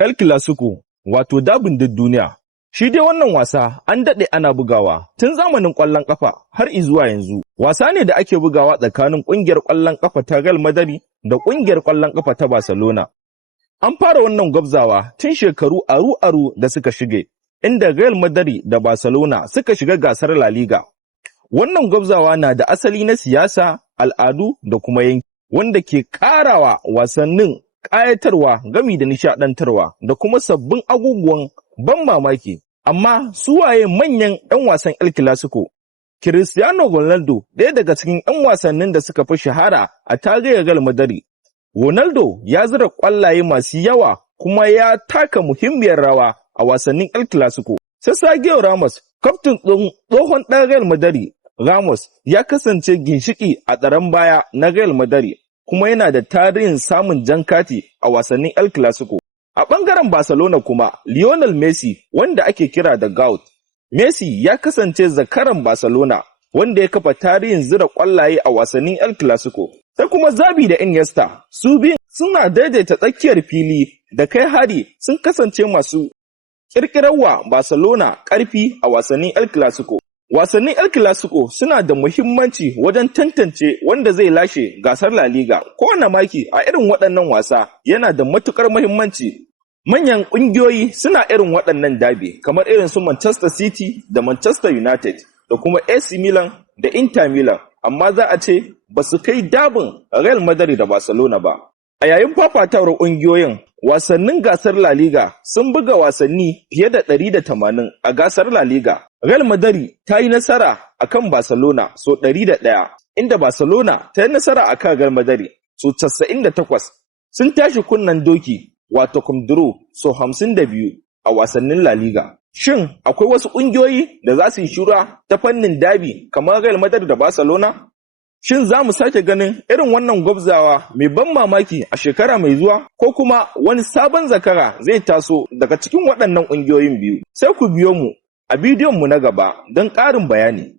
El Clásico, wato dabin duk duniya. Shi dai wannan wasa an daɗe ana bugawa tun zamanin ƙwallon ƙafa har izuwa yanzu. Wasa ne da ake bugawa tsakanin ƙungiyar ƙwallon ƙafa ta Real Madrid da ƙungiyar ƙwallon ƙafa ta Barcelona. An fara wannan gwabzawa tun shekaru aru-aru da suka shige, inda Real Madrid da Barcelona suka shiga gasar La Liga. Wannan gwabzawa na da asali na siyasa, al'adu da kuma yanki, wanda ke ƙarawa wasannin ƙayatarwa gami da nishaɗantarwa da kuma sabbin abubuwan ban mamaki. Amma su waye manyan 'yan wasan El Clásico? Cristiano Ronaldo, ɗaya daga cikin 'yan wasannin da suka fi shahara a tarihin Real Madrid. Ronaldo ya zira ƙwallaye masu yawa kuma ya taka muhimmiyar rawa a wasannin El Clásico. Sai Sergio Ramos, kaftin tsohon ɗan Real Madrid, Ramos ya kasance ginshiki a tsaron baya na Real Madrid kuma yana da tarihin samun jan kati a wasannin El Clásico. A ɓangaren Barcelona kuma, Lionel Messi, wanda ake kira da GOAT. Messi ya kasance zakaran Barcelona wanda ya kafa tarihin zira ƙwallaye a wasannin El Clásico. Sai kuma Xavi da Iniesta, su biyu suna daidaita tsakiyar fili da kai hari, sun kasance masu ƙirƙirarwa Barcelona ƙarfi a wasannin El Clásico. Wasannin El Clásico suna da muhimmanci wajen tantance wanda zai lashe gasar La Liga. Kowane maki a irin waɗannan wasa yana da matuƙar muhimmanci. Manyan ƙungiyoyi suna irin waɗannan dabe, kamar irin su Manchester City da Manchester United da kuma AC Milan da Inter Milan, amma za a ce ba su kai dabin Real Madrid da Barcelona ba. A yayin fafatawar ƙungiyoyin, wasannin gasar La Liga sun buga wasanni fiye da 180 a gasar La Liga. Real Madrid ta yi nasara a kan Barcelona so 101, inda Barcelona ta yi nasara a kan Real Madrid so 98. Sun tashi kunnen doki, wato kumduro so 52 a wasannin La Liga. Shin akwai wasu ƙungiyoyi da za su yi shura ta fannin dabi kamar Real Madrid da Barcelona? Shin za mu sake ganin irin wannan gwabzawa mai ban mamaki a shekara mai zuwa, ko kuma wani sabon zakara zai taso daga cikin waɗannan ƙungiyoyin biyu? Sai ku biyo mu a bidiyon mu na gaba don ƙarin bayani.